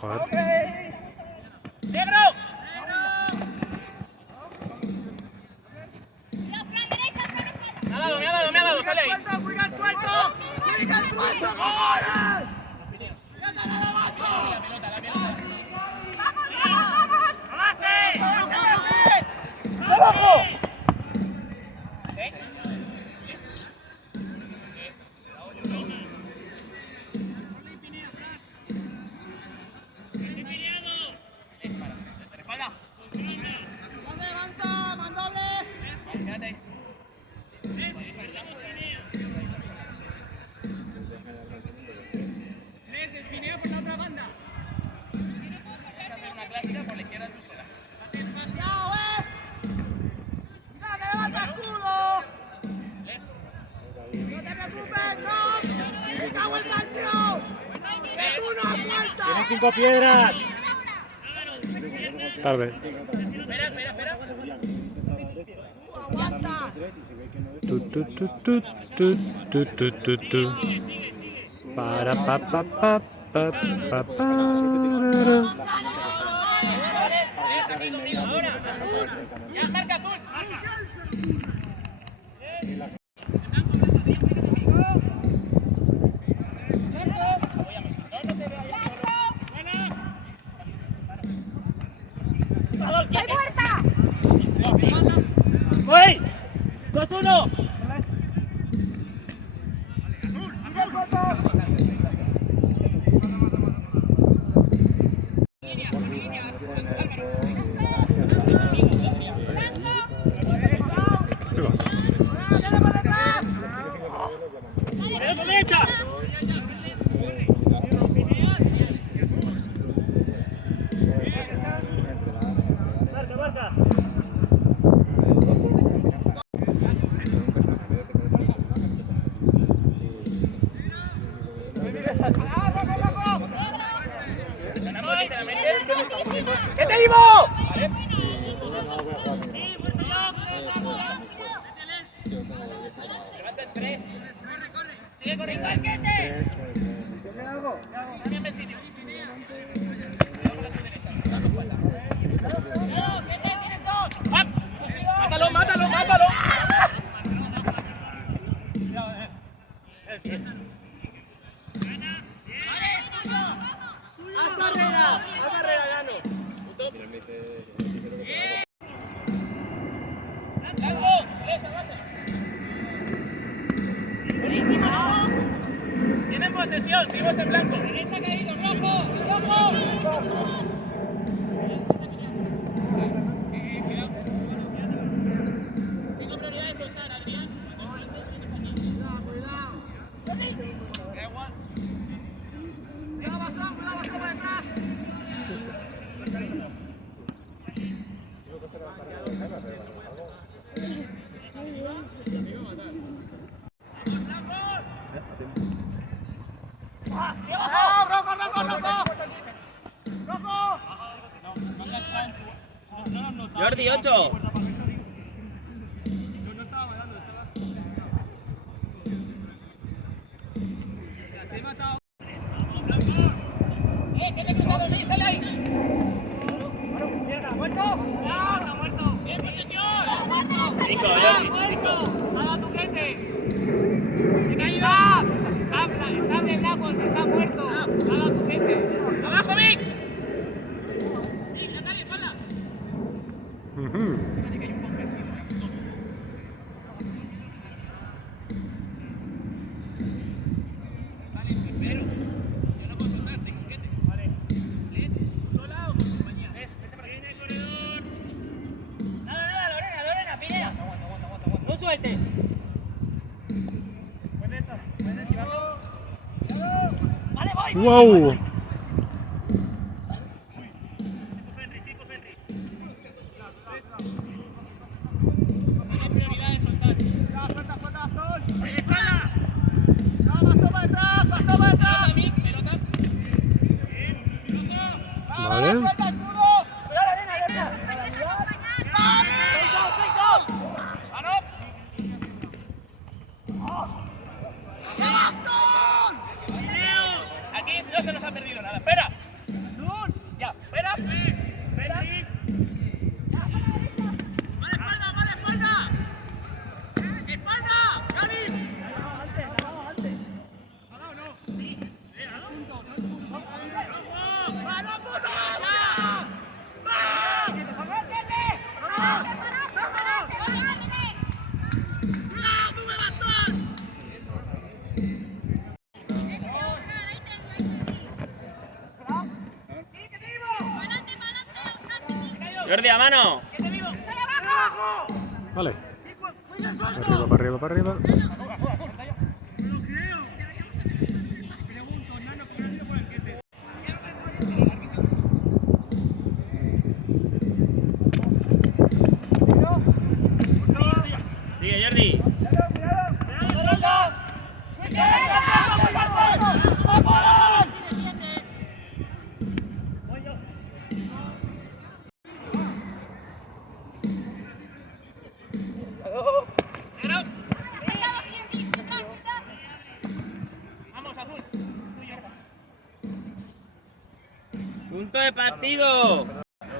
Joder. Tienes 5 piedras. Tarde. Tu. Para pa pa pa pa pa pa. ¡Voy! 2-1. ¡Derecha! Marca. ¡Que te vivo! Levanta el 3. Sigue corriendo. ¡Quete! ¿Qué hago? Cámbiame el sitio. ¡Mátalo! ¡Haz carrera, Gano! ¡Buenísimo! Tienen posesión, seguimos en blanco. Derecha caído, rojo. Tengo prioridad de soltar, Adrián. Cuidado. Cuidado bastón por detrás. ¡Rojo! Jordi, 8. ¿Qué te he cruzado, Luis? ¡Sale ahí! ¡Muerto! ¡Bien, posesión! ¡Rico! ¡Haga tu gente! ¡Caída! Está blindado porque está muerto. ¡Haga tu gente! ¡Abajo, Vic! ¡Vic, Natalia, espalda! suelte. Vale, voy. ¡Wow! Hay prioridad de soltar. Pelota a mí, pelota. Vale. Aquí no se nos ha perdido nada. Espera. Ya, espera. Espera. ¡Vale, espalda! ¡Espalda! ¡Cali! Jordi, a mano. Vale. Para arriba, para arriba, para arriba. Sigue, Jordi. Vamos, Azul. Punto de partido.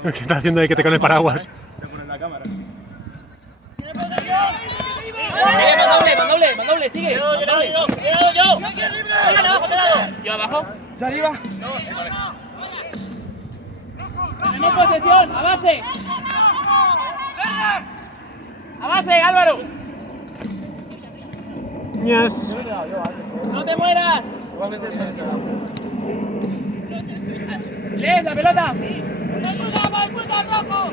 ¿Qué estás haciendo ahí que te con el paraguas? Mandoble, sigue. Yo abajo. ¿Ya arriba? Tenemos posesión, a base. A base, Álvaro. Ñas. No te mueras. Lees la pelota. ¡Expulsa, rojo!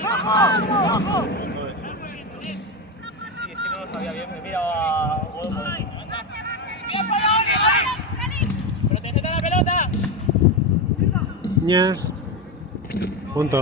¡Rojo! ¡Protégete la pelota! Ñas. Punto.